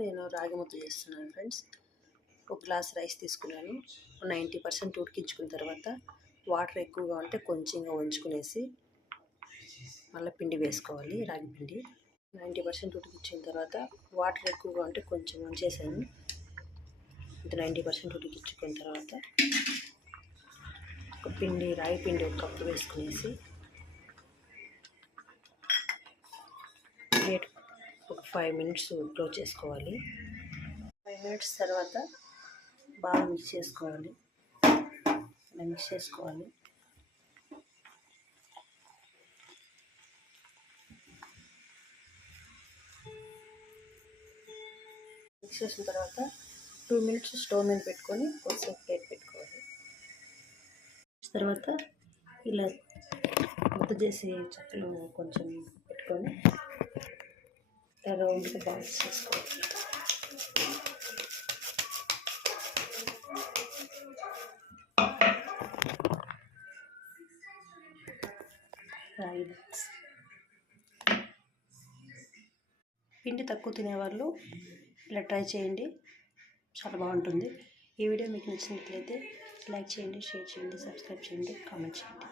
నేను రాగి ముద్ద చేస్తున్నాను ఫ్రెండ్స్. ఒక గ్లాస్ రైస్ తీసుకున్నాను. 90% ఉడికించుకున్న తర్వాత వాటర్ ఎక్కువగా ఉంటే కొంచెంగా ఉంచుకునేసి మళ్ళీ పిండి వేసుకోవాలి. రాగి పిండి 90% ఉడికించిన తర్వాత వాటర్ ఎక్కువగా ఉంటే కొంచెం ఉంచేసాను. 90% ఉడికించుకున్న తర్వాత ఒక రాగి పిండి ఒక కప్పు వేసుకునేసి ప్లేట్ ఒక 5 minutes క్లోజ్ చేసుకోవాలి. 5 minutes తర్వాత బాగా మిక్స్ చేసుకోవాలి. మిక్స్ చేసుకోవాలి. మిక్స్ చేసిన తర్వాత 2 minutes స్టవ్ మీద పెట్టుకొని కొంచెం ప్లేట్ పెట్టుకోవాలి. తర్వాత ఇలా ముద్ద చేసి చెక్కలు కొంచెం పెట్టుకొని రౌండ్గా బాల్స్ చేసుకోవాలి. పిండి తక్కువ తినేవాళ్ళు ఇలా ట్రై చేయండి, చాలా బాగుంటుంది. ఈ వీడియో మీకు నచ్చినట్లయితే లైక్ చేయండి, షేర్ చేయండి, సబ్స్క్రైబ్ చేయండి, కామెంట్ చేయండి.